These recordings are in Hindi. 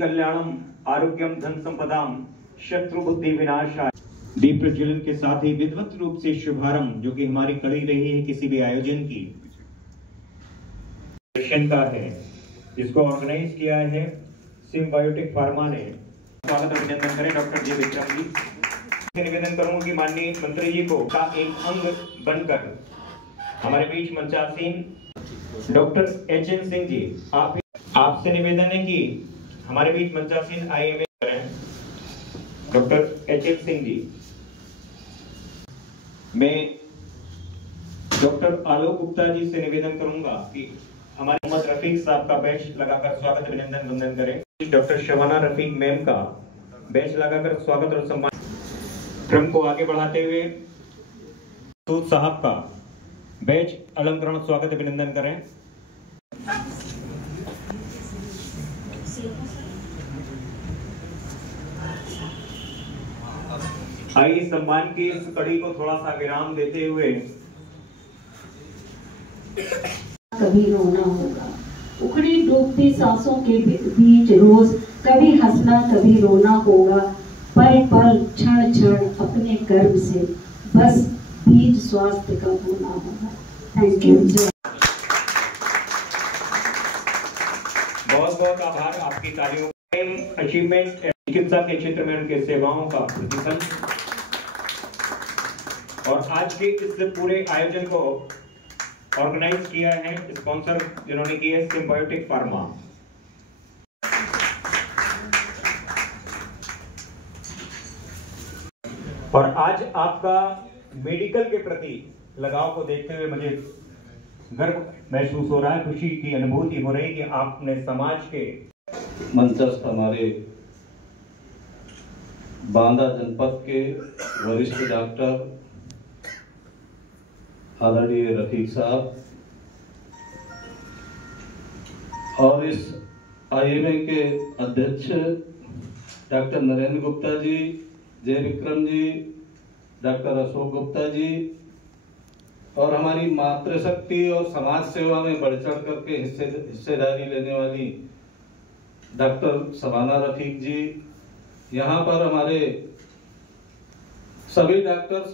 कल्याणम आरोग्यम धन संपदाम शत्रु बुद्धि विनाशाय। दीप प्रज्वलन के साथ ही विधिवत रूप से शुभारंभ जो कि हमारी कड़ी रही है किसी भी आयोजन की का है, जिसको ऑर्गेनाइज किया है सिम्बायोटिक फार्मा ने। स्वागत अभिनंदन करें डॉक्टर जी विक्रम जी। निवेदन करूंगा कि माननीय मंत्री जी को का एक अंग बनकर हमारे बीच मंचासीन डॉक्टर एच.एन. सिंह जी, आपसे निवेदन है कि हमारे बीच मंचासीन आईएमए करें डॉक्टर एच.एन. सिंह जी। मैं डॉक्टर आलोक गुप्ता जी से निवेदन करूंगा कि हमारे मोहम्मद रफीक साहब का बैच लगाकर स्वागत अभिनंदन वंदन करें। डॉक्टर शबाना रफीक मैम का बैच लगाकर स्वागत और सम्मान। क्रम को आगे बढ़ाते हुए सूद साहब का बैच अलंकरण स्वागत अभिनंदन करें। आइए सम्मान की इस कड़ी को थोड़ा सा विराम देते हुए कभी रोना होगा, उखड़ी डूबती सांसों के बीच रोज कभी हंसना कभी रोना होगा, पल पल क्षण क्षण अपने कर्म से बस बीज स्वास्थ्य का होना होगा। Thank you. बहुत बहुत आभार आपकी तालियों। अचीवमेंट चिकित्सा के क्षेत्र में उनके सेवाओं का प्रतिफल। और आज के इस पूरे आयोजन को ऑर्गेनाइज किया है, स्पॉन्सर जिन्होंने किया है सिम्बायोटिक फार्मा। और आज आपका मेडिकल के प्रति लगाव को देखते हुए मुझे गर्व महसूस हो रहा है, खुशी की अनुभूति हो रही कि आपने समाज के मंचस्थ हमारे बांदा जनपद के वरिष्ठ डॉक्टर आदरणीय रफीक साहब और इस आईएमए के अध्यक्ष डॉक्टर नरेंद्र गुप्ता जी, जय विक्रम जी, डॉक्टर अशोक गुप्ता जी और हमारी मातृशक्ति और समाज सेवा में बढ़ चढ़ करके हिस्सेदारी लेने वाली डॉक्टर शबाना रफीक जी, यहाँ पर हमारे सभी doctors,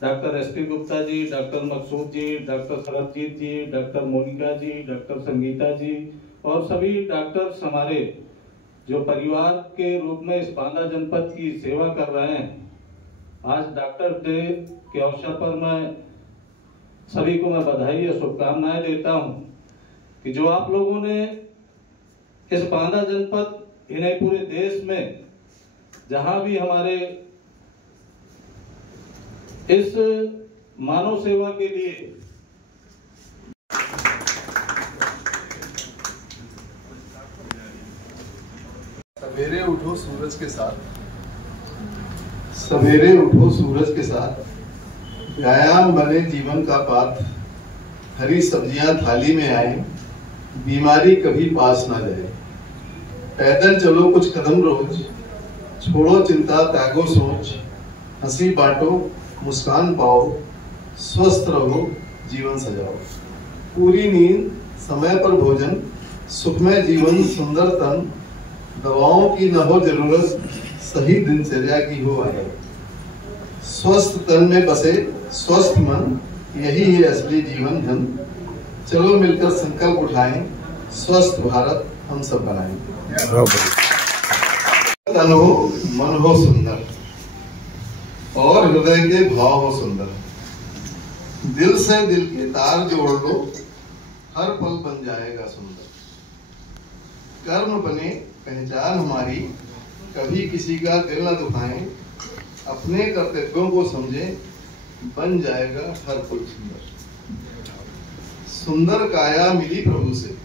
doctor SP. Gupta ji, doctor मकसूद जी, डॉक्टर सरबजीत जी, डॉक्टर मोनिका जी, डॉक्टर संगीता जी और सभी डॉक्टर्स हमारे जो परिवार के रूप में इस बांदा जनपद की सेवा कर रहे हैं। आज डॉक्टर डे के अवसर पर मैं सभी को बधाई और शुभकामनाएं देता हूं कि जो आप लोगों ने इस बांदा जनपद, इन्हें पूरे देश में जहां भी हमारे इस मानव सेवा के लिए सवेरे उठो सूरज के साथ, सवेरे उठो सूरज के साथ, व्यायाम बने जीवन का पाथ, हरी सब्जियां थाली में आए, बीमारी कभी पास ना जाए, पैदल चलो कुछ कदम रोज, छोड़ो चिंता त्यागो सोच, हंसी बांटो मुस्कान पाओ, स्वस्थ रहो जीवन सजाओ, पूरी नींद समय पर भोजन, सुखमय जीवन सुंदर तन, दवाओं की न हो जरूरत, सही दिनचर्या की हो आदत, स्वस्थ तन में बसे स्वस्थ मन, यही है असली जीवन धन, चलो मिलकर संकल्प उठाएं, स्वस्थ भारत हम सब बनाएं। तन हो मन हो सुंदर और हृदय के भाव हो सुंदर, दिल से दिल के तार जोड़ लो, हर पल बन जाएगा सुंदर, कर्म बने पहचान हमारी, कभी किसी का दिल न दुखाएं, अपने कर्तव्यों को समझें, बन जाएगा हर पल सुंदर, सुंदर काया मिली प्रभु से,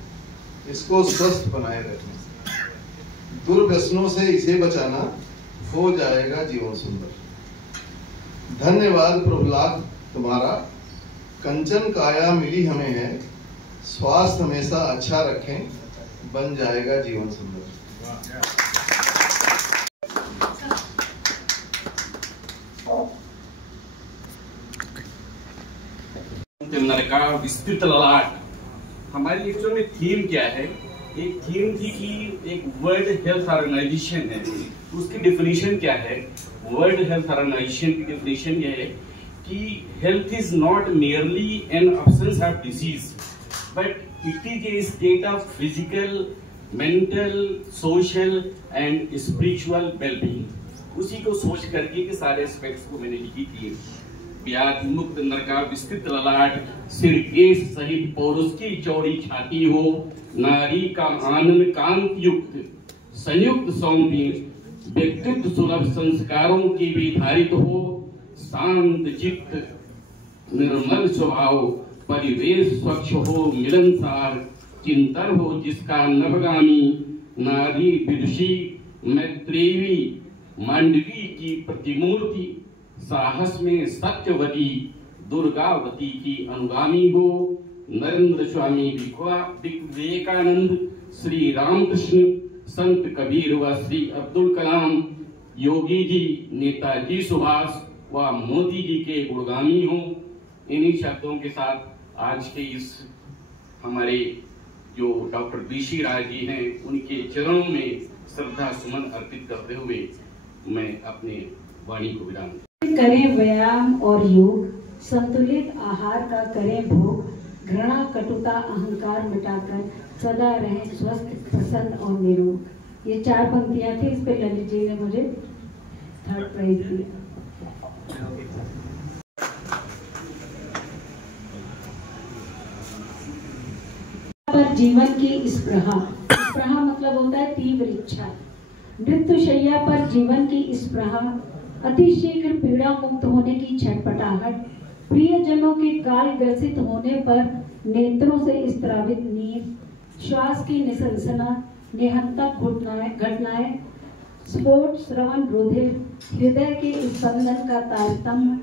इसको स्वस्थ बनाए रखें, दुर्व्यसनों से इसे बचाना, हो जाएगा जीवन सुंदर, धन्यवाद प्रभुलाभ तुम्हारा, कंचन काया मिली हमें है, स्वास्थ्य हमेशा अच्छा रखें, बन जाएगा जीवन सुंदर। का विस्तृत ललाट, हमारी एक्चुअल में थीम क्या है एक थीम थी कि एक वर्ल्ड हेल्थ ऑर्गेनाइजेशन है, उसकी डेफिनेशन क्या है? वर्ल्ड हेल्थ ऑर्गेनाइजेशन की डेफिनेशन यह है कि health is not merely N absence of disease but it is a state of physical, mental, social and spiritual wellbeing. उसी को सोच करके के सारे एस्पेक्ट्स को मैंने लिखी थी। व्याधि मुक्त नरका विस्तृत ललाट, सिर केश सहित पौरुष की चौड़ी छाती हो, नारी का आनंद कांत युक्त संयुक्त सौंदर्य, व्यक्तित्व सुलभ संस्कारों की विधारित हो, शांत चित्त निर्मल स्वभाव, परिवेश स्वच्छ हो, मिलनसार चिंतन हो जिसका नवगामी, नारी विदुषी मैत्रेयी मांडवी की प्रतिमूर्ति, साहस में सत्यवती दुर्गावती की अनुगामी हो, नरेंद्र स्वामी विवेकानंद, श्री रामकृष्ण, संत कबीर व श्री अब्दुल कलाम, योगी जी, नेताजी सुभाष व मोदी जी के गुणगामी हो। इन्हीं शब्दों के साथ आज के इस हमारे जो डॉक्टर बीसी राय जी हैं उनके चरणों में श्रद्धा सुमन अर्पित करते हुए मैं अपने वाणी को विराम। करें व्यायाम और योग, संतुलित आहार का करें भोग, घृणा कटुता अहंकार मिटाकर सदा रहें स्वस्थ प्रसन्न और निरोग। ये 4 पंक्तियां थी, इस पे ललित जी ने मुझे 3rd प्राइज दिया। पर जीवन की स्पृहा, स्पृहा मतलब होता है तीव्र इच्छा। मृत्युशैया पर जीवन की स्पृहा, अतिशीघ्र पीड़ा मुक्त होने की छटपटाहट, प्रियजनों के काल ग्रसित होने पर नेत्रों से स्त्रावित नीर, श्वास की निसंसना, निहंतक घटनाएं, स्फोट, श्रवण रुधिर, हृदय के स्पंदन का तारतम्य,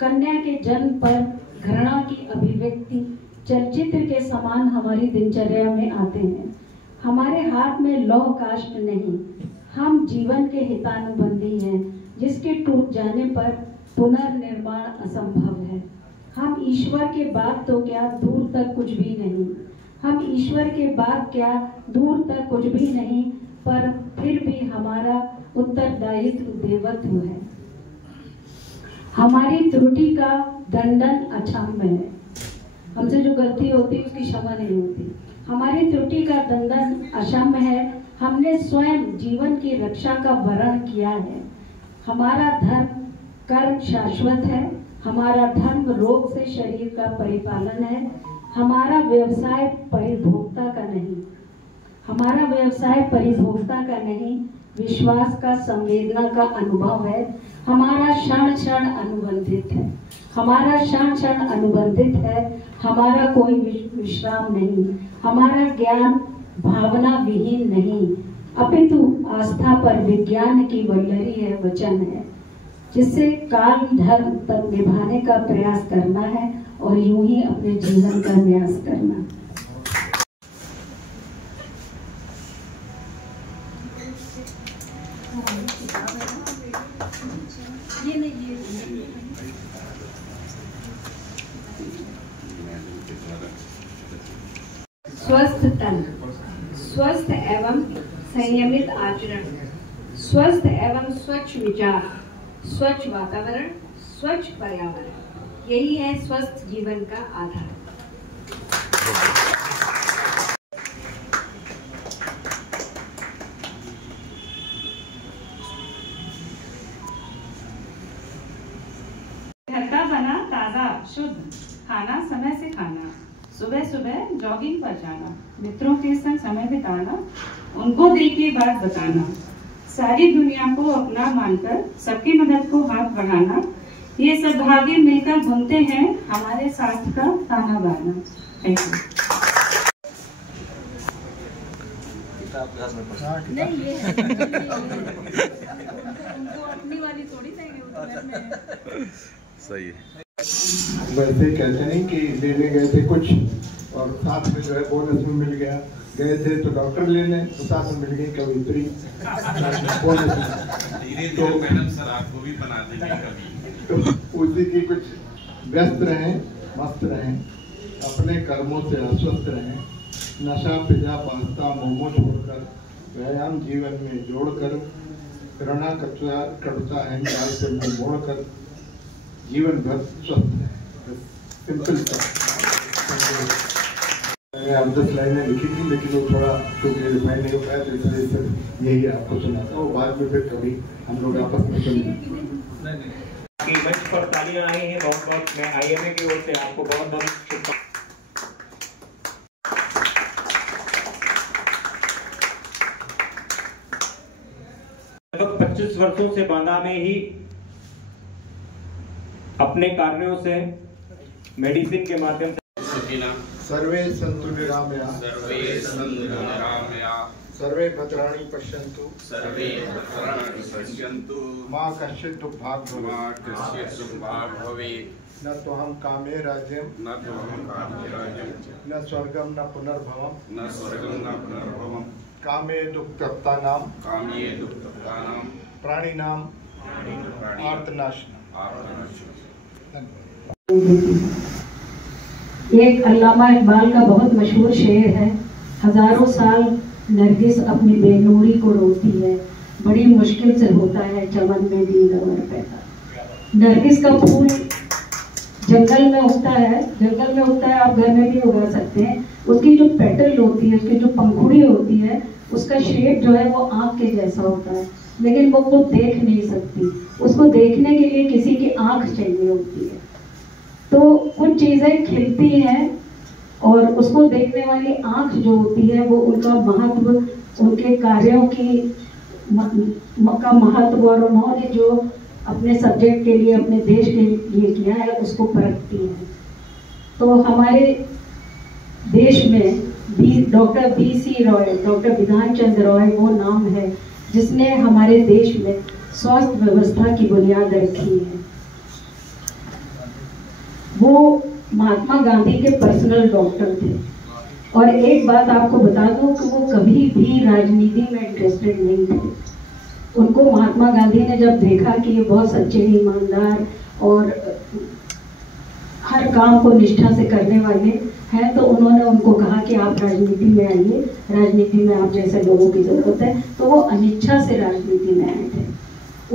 कन्या के जन्म पर घृणा की अभिव्यक्ति चलचित्र के समान हमारी दिनचर्या में आते हैं। हमारे हाथ में लौह काष्ठ नहीं, हम जीवन के हितानुबंधी हैं जिसके टूट जाने पर पुनर्निर्माण असंभव है। हम ईश्वर के बाद तो क्या दूर तक कुछ भी नहीं, हम ईश्वर के बाद क्या दूर तक कुछ भी नहीं, पर फिर भी हमारा उत्तरदायित्व देवत्व है। हमारी त्रुटि का दंडन अक्षम्य है, हमसे जो गलती होती है उसकी क्षमा नहीं होती। हमारी त्रुटि का दंडन अक्षम्य है, हमने स्वयं जीवन की रक्षा का वरण किया है। हमारा धर्म कर्म शाश्वत है, हमारा धर्म रोग से शरीर का परिपालन है, हमारा व्यवसाय परिभोक्ता का नहीं, हमारा व्यवसाय परिभोक्ता का नहीं, विश्वास का संवेदना का अनुभव है। हमारा क्षण क्षण अनुबंधित है, हमारा क्षण क्षण अनुबंधित है, हमारा कोई विश्राम नहीं, हमारा ज्ञान भावना विहीन नहीं, अपितु आस्था पर विज्ञान की वल्लरी है, वचन है, जिससे काल धर्म तक निभाने का प्रयास करना है और यूं ही अपने जीवन का न्यास करना। स्वस्थ तन, स्वस्थ एवं संयमित आचरण, स्वस्थ एवं स्वच्छ विचार, स्वच्छ वातावरण, स्वच्छ पर्यावरण, यही है स्वस्थ जीवन का आधार। घर का बना ताजा शुद्ध खाना, समय से खाना, सुबह सुबह जॉगिंग पर जाना, मित्रों के संग समय बिताना, उनको दिल की बात बताना, सारी दुनिया को अपना मानकर सबकी मदद को हाथ बढ़ाना, ये सब भाग्य मिलकर बुनते हैं हमारे स्वास्थ्य का ताना बाना। Thank you. नहीं ये उनको अपनी वाली थोड़ी चाहिए, सही है। वैसे कहते नहीं कि लेने गए थे कुछ और साथ में जो है बोनस में मिल गया, गए थे तो डॉक्टर लेने तो साथ में मिल गई कवित्री बोनस में। धीरे-धीरे मैडम सर आपको भी बना देंगे कभी। तो उसी की कुछ व्यस्त रहें, मस्त रहें, अपने कर्मों से अस्वस्थ रहें, नशा पिज़्ज़ा पास्ता मोमो छोड़कर व्यायाम जीवन में जोड़कर घृणा कटुता अहंकार से मुंह मोड़कर जीवन भर स्वस्थ है। सिंपल मैंने आप 10 लाइनें लिखी थी, लेकिन वो थोड़ा क्योंकि रिफाइन नहीं हो पाया, तो इसलिए सिर्फ यही आपको सुनाता हूँ। बाद में फिर कभी हम लोग आपस में सुनेंगे। मंच पर तालियां आई हैं बहुत बहुत। मैं IMA की ओर से आपको बहुत बहुत शुभकामनाएं। लगभग 25 वर्षों से बांदा में ही अपने कार्यों से मेडिसिन के माध्यम से सर्वे सन्तु निरामया सर्वे भद्राणि पश्यन्तु मां कश्चित् दुःखभाग् भवेत् न त्वहं कामे राज्यं न स्वर्गं न पुनर्भवम् कामे दुःखतप्तानां प्राणिनां आर्तनाशनम्। एक अल्लामा इकबाल का बहुत मशहूर शेर है, हजारों साल नरगिस अपनी बेनूरी को रोती है, बड़ी मुश्किल से होता है चमन में दीनवर पैदा। नरगिस का फूल जंगल में उगता है, आप घर में भी उगा सकते हैं। उसकी जो पेटल होती है, उसकी जो पंखुड़ी होती है, उसका शेप जो है वो आँख के जैसा होता है, लेकिन वो देख नहीं सकती। उसको देखने के लिए किसी की आँख चाहिए होती है। तो कुछ चीज़ें खिलती हैं और उसको देखने वाली आँख जो होती है वो उनका महत्व, उनके कार्यों का महत्व और उन्होंने जो अपने सब्जेक्ट के लिए, अपने देश के लिए किया है उसको परखती है। तो हमारे देश में doctor BC Roy, doctor Bidhan Chandra Roy वो नाम है जिसने हमारे देश में स्वास्थ्य व्यवस्था की बुनियाद रखी है। वो महात्मा गांधी के पर्सनल डॉक्टर थे। और एक बात आपको बता दूं कि वो कभी भी राजनीति में इंटरेस्टेड नहीं थे। उनको महात्मा गांधी ने जब देखा कि ये बहुत सच्चे, ईमानदार और हर काम को निष्ठा से करने वाले हैं, तो उन्होंने उनको कहा कि आप राजनीति में आइए, राजनीति में आप जैसे लोगों की जरूरत है। तो वो अनिच्छा से राजनीति में आए थे।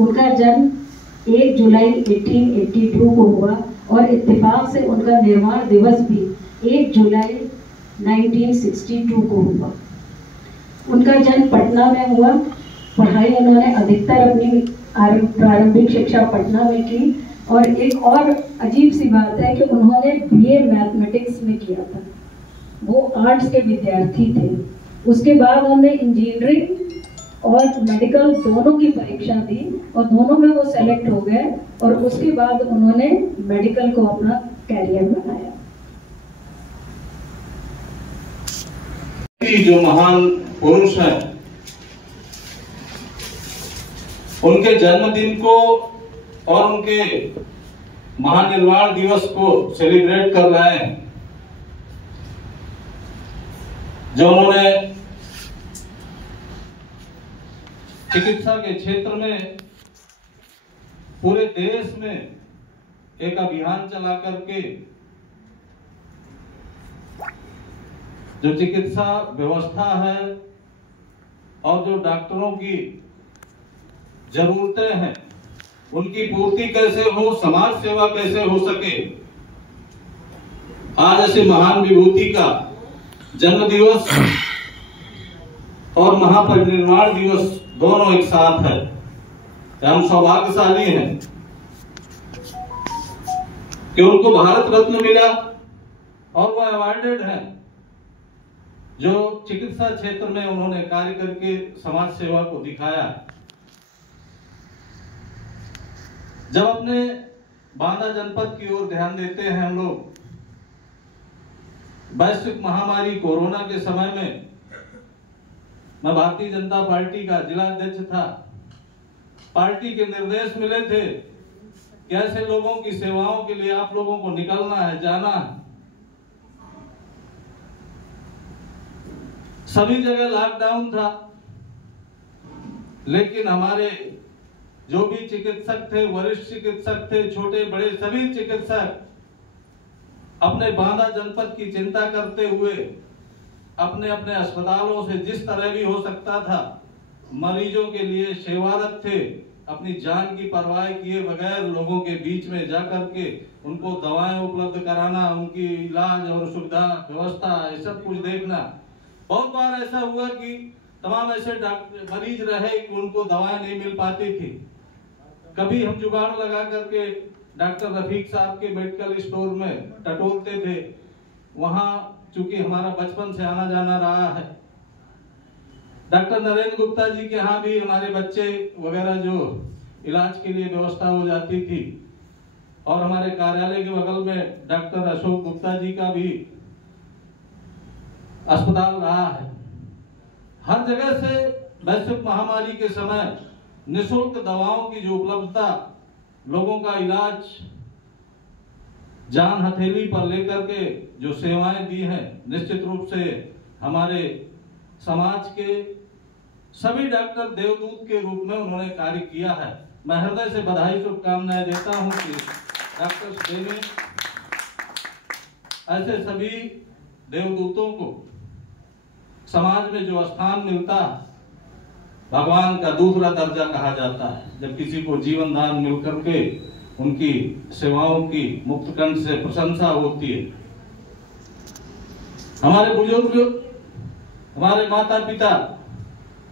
उनका जन्म 1 जुलाई 1882 को हुआ और इत्तेफाक से उनका निर्वाण दिवस भी 1 जुलाई 1962 को हुआ। उनका जन्म पटना में हुआ। पढ़ाई उन्होंने अधिकतर अपनी प्रारंभिक शिक्षा पटना में की। और एक और अजीब सी बात है कि उन्होंने BA मैथमेटिक्स में किया था। वो आर्ट्स के विद्यार्थी थे। उसके बाद उन्होंने इंजीनियरिंग और मेडिकल दोनों की परीक्षा दी और दोनों में वो सेलेक्ट हो गए। और उसके बाद उन्होंने मेडिकल को अपना कैरियर बनाया। जो महान पुरुष हैं, उनके जन्मदिन को और उनके महानिर्वाण दिवस को सेलिब्रेट कर रहे हैं। जो उन्होंने चिकित्सा के क्षेत्र में पूरे देश में एक अभियान चला करके जो चिकित्सा व्यवस्था है और जो डॉक्टरों की जरूरतें हैं उनकी पूर्ति कैसे हो, समाज सेवा कैसे हो सके, आज ऐसे महान विभूति का जन्म दिवस और महापरिनिर्वाण दिवस दोनों एक साथ है। हम सौभाग्यशाली हैं कि उनको भारत रत्न मिला और वो अवार्डेड हैं जो चिकित्सा क्षेत्र में उन्होंने कार्य करके समाज सेवा को दिखाया। जब अपने बांदा जनपद की ओर ध्यान देते हैं हम लोग, वैश्विक महामारी कोरोना के समय में मैं भारतीय जनता पार्टी का जिला अध्यक्ष था। पार्टी के निर्देश मिले थे कि ऐसे लोगों की सेवाओं के लिए आप लोगों को निकलना है, जाना है। सभी जगह लॉकडाउन था, लेकिन हमारे जो भी चिकित्सक थे, वरिष्ठ चिकित्सक थे, छोटे बड़े सभी चिकित्सक अपने बांदा जनपद की चिंता करते हुए अपने अपने अस्पतालों से जिस तरह भी हो सकता था मरीजों के लिए सेवारत थे। अपनी जान की परवाह किए बगैर लोगों के बीच में जाकर के उनको दवाएं उपलब्ध कराना, उनकी इलाज और सुविधा व्यवस्था ये सब कुछ देखना। बहुत बार ऐसा हुआ कि तमाम ऐसे मरीज रहे कि उनको दवाएं नहीं मिल पाती थी। कभी हम जुगाड़ लगा करके डॉक्टर रफीक साहब के मेडिकल स्टोर में टटोलते थे। वहां चूंकि हमारा बचपन से आना जाना रहा है। डॉक्टर नरेंद्र गुप्ता जी के यहाँ भी हमारे बच्चे वगैरह जो इलाज के लिए व्यवस्था हो जाती थी। और हमारे कार्यालय के बगल में डॉक्टर अशोक गुप्ता जी का भी अस्पताल रहा है। हर जगह से वैश्विक महामारी के समय निःशुल्क दवाओं की जो उपलब्धता, लोगों का इलाज जान हथेली पर लेकर के जो सेवाएं दी हैं, निश्चित रूप से हमारे समाज के सभी डॉक्टर देवदूत के रूप में उन्होंने कार्य किया है। मैं हृदय से बधाई शुभकामनाएं देता हूं कि डॉक्टर्स डे में ऐसे सभी देवदूतों को समाज में जो स्थान मिलता है, भगवान का दूसरा दर्जा कहा जाता है। जब किसी को जीवन दान मिल करके उनकी सेवाओं की मुक्त कंठ से प्रशंसा होती है। हमारे बुजुर्ग, हमारे माता पिता,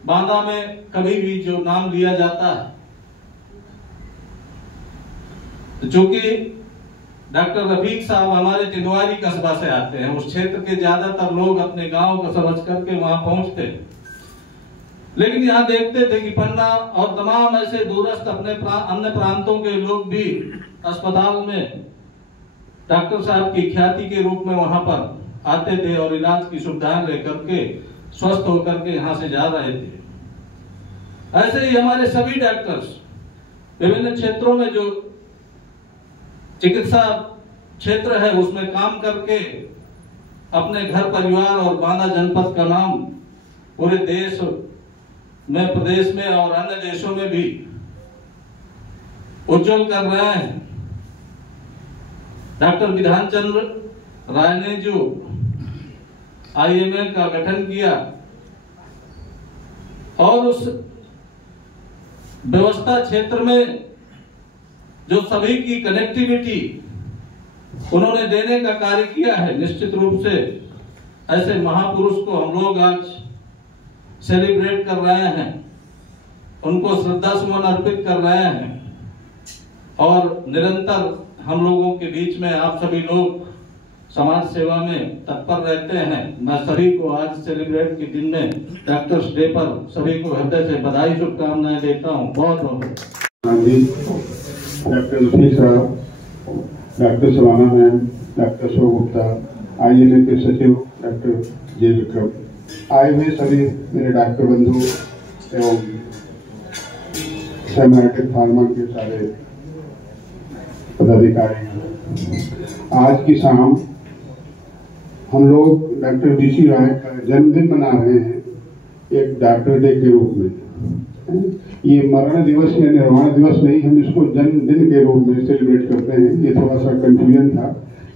बांदा में कभी भी जो नाम लिया जाता है, तो चूंकि डॉक्टर रफीक साहब हमारे तिंदवारी कस्बा से आते हैं, उस क्षेत्र के ज्यादातर लोग अपने गांव को समझ करके वहां पहुंचते हैं। लेकिन यहाँ देखते थे कि पन्ना और तमाम ऐसे दूरस्थ अपने अन्य प्रांतों के लोग भी अस्पताल में डॉक्टर साहब की ख्याति के रूप में वहां पर आते थे और इलाज की सुविधाएं लेकर के स्वस्थ होकर के यहाँ से जा रहे थे। ऐसे ही हमारे सभी डॉक्टर्स विभिन्न क्षेत्रों में जो चिकित्सा क्षेत्र है उसमें काम करके अपने घर परिवार और बांदा जनपद का नाम पूरे देश में, प्रदेश में और अन्य देशों में भी उज्जवल कर रहे हैं। डॉक्टर विधान चंद्र राय ने जो IMA का गठन किया और उस व्यवस्था क्षेत्र में जो सभी की कनेक्टिविटी उन्होंने देने का कार्य किया है, निश्चित रूप से ऐसे महापुरुष को हम लोग आज सेलिब्रेट कर रहे हैं, उनको श्रद्धा सुमन अर्पित कर रहे हैं। और निरंतर हम लोगों के बीच में आप सभी लोग समाज सेवा में तत्पर रहते हैं। मैं सभी को आज सेलिब्रेट के दिन में डॉक्टर्स डे पर सभी को हृदय से बधाई शुभकामनाएं देता हूं। बहुत बहुत डॉक्टर रफीक साहब, doctor Savana ma'am, doctor Ashok Gupta, IMA के सचिव डॉक्टर जे विक्रम, आए हुए सभी मेरे डॉक्टर बंधु एवं सेमाइटिक फार्मा के सारे पदाधिकारी, आज की शाम हम लोग डॉक्टर BC राय का जन्मदिन मना रहे हैं एक डॉक्टर डे के रूप में। ये मरण दिवस या निर्वाण दिवस नहीं, हम इसको जन्मदिन के रूप में सेलिब्रेट करते हैं। ये थोड़ा सा कंफ्यूजन था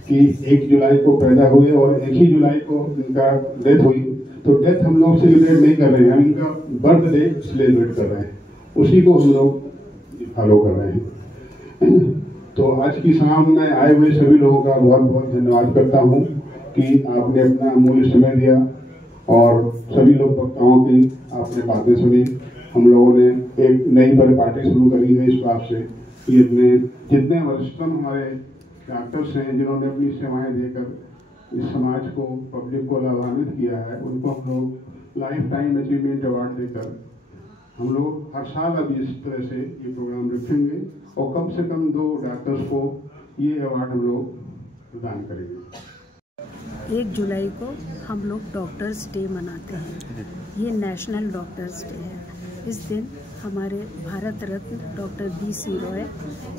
कि 1 जुलाई को पैदा हुए और 1 ही जुलाई को इनका डेथ हुई, तो डेथ हम लोग सेलिब्रेट नहीं कर रहे हैं, हम इनका बर्थडे सेलिब्रेट कर रहे हैं, उसी को हम लोग फॉलो कर रहे हैं। तो आज की शाम में आए हुए सभी लोगों का बहुत बहुत धन्यवाद करता हूँ कि आपने अपना अमूल्य समय दिया और सभी लोग वक्ताओं की आपने बातें सुनी। हम लोगों ने एक नई पार्टी शुरू करी है इस बात से कि अपने जितने वरिष्ठतम हमारे डॉक्टर्स हैं जिन्होंने अपनी सेवाएं देकर इस समाज को, पब्लिक को लाभान्वित किया है, उनको हम लोग लाइफ टाइम अचीवमेंट अवार्ड देकर हम लोग हर साल अब इस तरह से ये प्रोग्राम रखेंगे और कम से कम 2 डॉक्टर्स को ये अवार्ड हम लोग प्रदान करेंगे। 1 जुलाई को हम लोग डॉक्टर्स डे मनाते हैं। ये नेशनल डॉक्टर्स डे है। इस दिन हमारे भारत रत्न डॉक्टर BC रॉय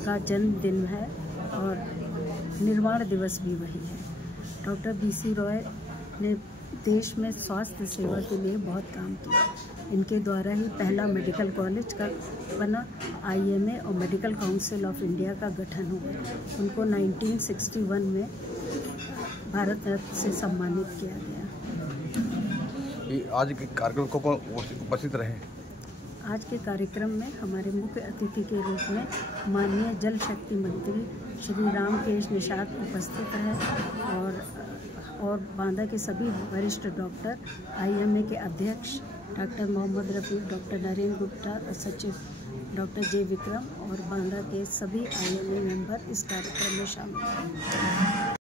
का जन्मदिन है और निर्वाण दिवस भी वही है। डॉक्टर BC रॉय ने देश में स्वास्थ्य सेवा के लिए बहुत काम किया। इनके द्वारा ही पहला मेडिकल कॉलेज का बना, IMA और मेडिकल काउंसिल ऑफ इंडिया का गठन हुआ। उनको 1961 में भारत रत्न से सम्मानित किया गया। कि आज के कार्यक्रम को कौन उपस्थित रहे? आज के कार्यक्रम में हमारे मुख्य अतिथि के रूप में माननीय जल शक्ति मंत्री श्री रामकेश निषाद उपस्थित रहे और बांदा के सभी वरिष्ठ डॉक्टर, IMA के अध्यक्ष डॉक्टर मोहम्मद रफ़ी, डॉक्टर नरेंद्र गुप्ता, सचिव डॉक्टर जे विक्रम और बांदा के सभी IMA मेंबर इस कार्यक्रम में शामिल हैं।